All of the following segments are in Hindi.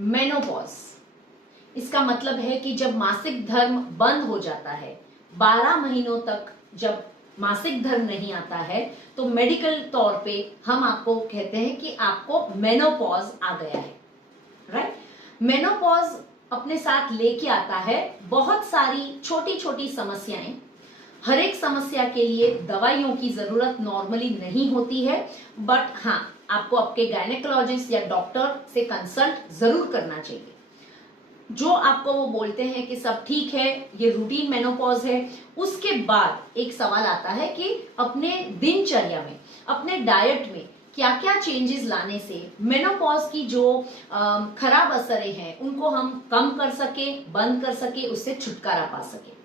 मेनोपॉज, इसका मतलब है कि जब मासिक धर्म बंद हो जाता है, 12 महीनों तक जब मासिक धर्म नहीं आता है, तो मेडिकल तौर पे हम आपको कहते हैं कि आपको मेनोपॉज आ गया है। राइट? मेनोपॉज अपने साथ लेके आता है बहुत सारी छोटी छोटी समस्याएं। हर एक समस्या के लिए दवाइयों की जरूरत नॉर्मली नहीं होती है, बट हाँ, आपको आपके गायनेकोलॉजिस्ट या डॉक्टर से कंसल्ट जरूर करना चाहिए। जो आपको वो बोलते हैं कि सब ठीक है, ये रूटीन मेनोपॉज है, उसके बाद एक सवाल आता है कि अपने दिनचर्या में, अपने डाइट में क्या क्या चेंजेस लाने से मेनोपॉज की जो खराब असरें हैं उनको हम कम कर सके, बंद कर सके, उससे छुटकारा पा सके।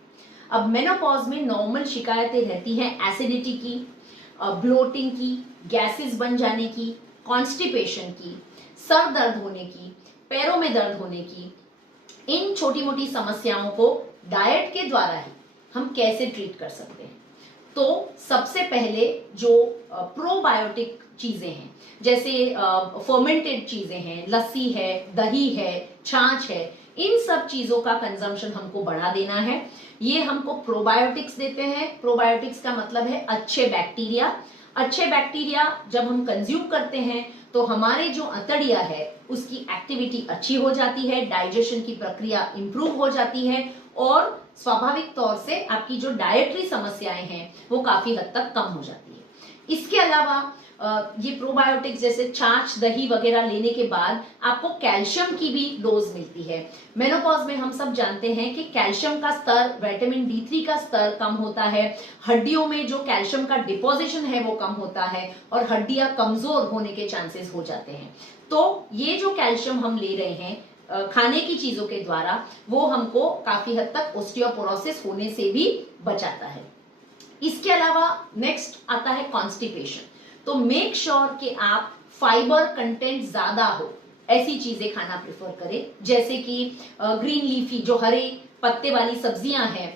अब मेनोपॉज में नॉर्मल शिकायतें रहती हैं एसिडिटी की, ब्लोटिंग की, गैसेस बन जाने की, कॉन्स्टिपेशन की, सर दर्द होने की, पैरों में दर्द होने की। इन छोटी मोटी समस्याओं को डाइट के द्वारा ही हम कैसे ट्रीट कर सकते हैं? तो सबसे पहले जो प्रोबायोटिक चीजें हैं, जैसे फर्मेंटेड चीजें हैं, लस्सी है, दही है, छाछ है, इन सब चीजों का कंजम्पशन हमको बढ़ा देना है। ये हमको प्रोबायोटिक्स देते हैं। प्रोबायोटिक्स का मतलब है अच्छे बैक्टीरिया। अच्छे बैक्टीरिया जब हम कंज्यूम करते हैं तो हमारे जो अतड़िया है उसकी एक्टिविटी अच्छी हो जाती है, डाइजेशन की प्रक्रिया इंप्रूव हो जाती है और स्वाभाविक तौर से आपकी जो डाइटरी समस्याएं हैं वो काफी हद तक कम हो जाती है। इसके अलावा ये प्रोबायोटिक्स जैसे छाछ, दही वगैरह लेने के बाद आपको कैल्शियम की भी डोज मिलती है। मेनोपॉज में हम सब जानते हैं कि कैल्शियम का स्तर, विटामिन D3 का स्तर कम होता है, हड्डियों में जो कैल्शियम का डिपोजिशन है वो कम होता है और हड्डियां कमजोर होने के चांसेस हो जाते हैं। तो ये जो कैल्शियम हम ले रहे हैं खाने की चीजों के द्वारा, वो हमको काफी हद तक ऑस्टियोपोरोसिस होने से भी बचाता है। इसके अलावा नेक्स्ट आता है कॉन्स्टिपेशन। तो मेक श्योर कि आप फाइबर कंटेंट ज्यादा हो ऐसी चीजें खाना प्रेफर करें, जैसे कि ग्रीन लीफी जो हरे पत्ते वाली सब्जियां हैं,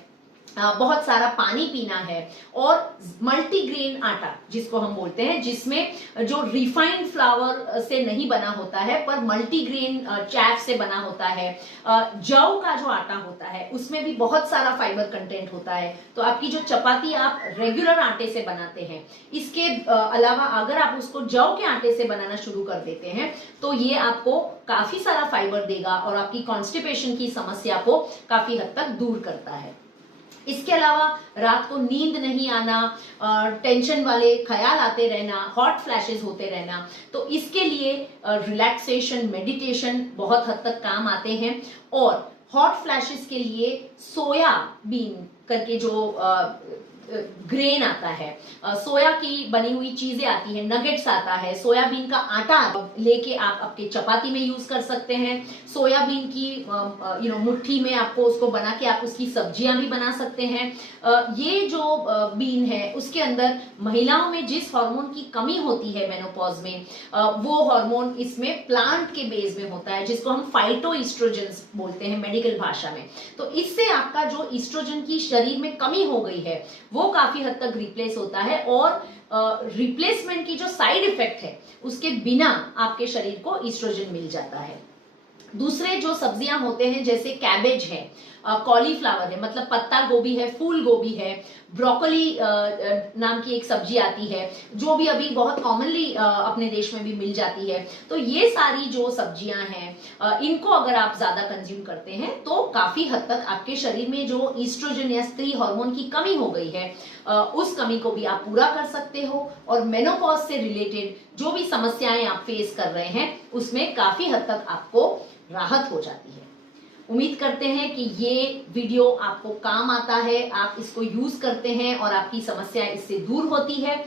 बहुत सारा पानी पीना है और मल्टीग्रेन आटा जिसको हम बोलते हैं, जिसमें जो रिफाइंड फ्लावर से नहीं बना होता है पर मल्टीग्रेन चैफ से बना होता है, जौ का जो आटा होता है उसमें भी बहुत सारा फाइबर कंटेंट होता है। तो आपकी जो चपाती आप रेगुलर आटे से बनाते हैं, इसके अलावा अगर आप उसको जौ के आटे से बनाना शुरू कर देते हैं तो ये आपको काफी सारा फाइबर देगा और आपकी कॉन्स्टिपेशन की समस्या को काफी हद तक दूर करता है। इसके अलावा रात को नींद नहीं आना, टेंशन वाले ख्याल आते रहना, हॉट फ्लैशेस होते रहना, तो इसके लिए रिलैक्सेशन, मेडिटेशन बहुत हद तक काम आते हैं। और हॉट फ्लैशेस के लिए सोया बीन करके जो ग्रेन आता है, सोया की बनी हुई चीजें आती है, नगेट्स आता है, सोयाबीन का आटा लेके आप आपके चपाती में यूज कर सकते हैं। सोयाबीन की मुट्ठी में आपको उसको बना के आप उसकी सब्जियां भी बना सकते हैं। ये जो बीन है उसके अंदर महिलाओं में जिस हार्मोन की कमी होती है मेनोपॉज में, वो हार्मोन इसमें प्लांट के बेस में होता है, जिसको हम फाइटोइस्ट्रोजेंस बोलते हैं मेडिकल भाषा में। तो इससे आपका जो ईस्ट्रोजन की शरीर में कमी हो गई है वो काफी हद तक रिप्लेस होता है और रिप्लेसमेंट की जो साइड इफेक्ट है उसके बिना आपके शरीर को ईस्ट्रोजन मिल जाता है। दूसरे जो सब्जियां होते हैं जैसे कैबेज है, कॉलीफ्लावर है, मतलब पत्ता गोभी है, फूल गोभी है, ब्रोकोली नाम की एक सब्जी आती है जो भी अभी बहुत कॉमनली अपने देश में भी मिल जाती है। तो ये सारी जो सब्जियां हैं इनको अगर आप ज्यादा कंज्यूम करते हैं तो काफी हद तक आपके शरीर में जो ईस्ट्रोजन या स्त्री हार्मोन की कमी हो गई है उस कमी को भी आप पूरा कर सकते हो और मेनोपॉज से रिलेटेड जो भी समस्याएं आप फेस कर रहे हैं उसमें काफी हद तक आपको राहत हो जाती है। उम्मीद करते हैं कि ये वीडियो आपको काम आता है, आप इसको यूज करते हैं और आपकी समस्या इससे दूर होती है।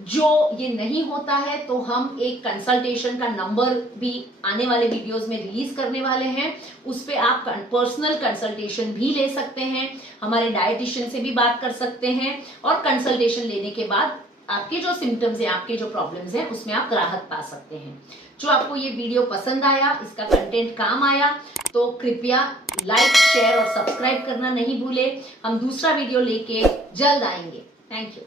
जो ये नहीं होता है तो हम एक कंसल्टेशन का नंबर भी आने वाले वीडियोस में रिलीज करने वाले हैं, उस पे आप पर्सनल कंसल्टेशन भी ले सकते हैं, हमारे डाइटिशियन से भी बात कर सकते हैं और कंसल्टेशन लेने के बाद आपके जो सिम्टम्स हैं, आपके जो प्रॉब्लम्स हैं उसमें आप राहत पा सकते हैं। जो आपको ये वीडियो पसंद आया, इसका कंटेंट काम आया तो कृपया लाइक, शेयर और सब्सक्राइब करना नहीं भूले। हम दूसरा वीडियो लेके जल्द आएंगे। Thank you.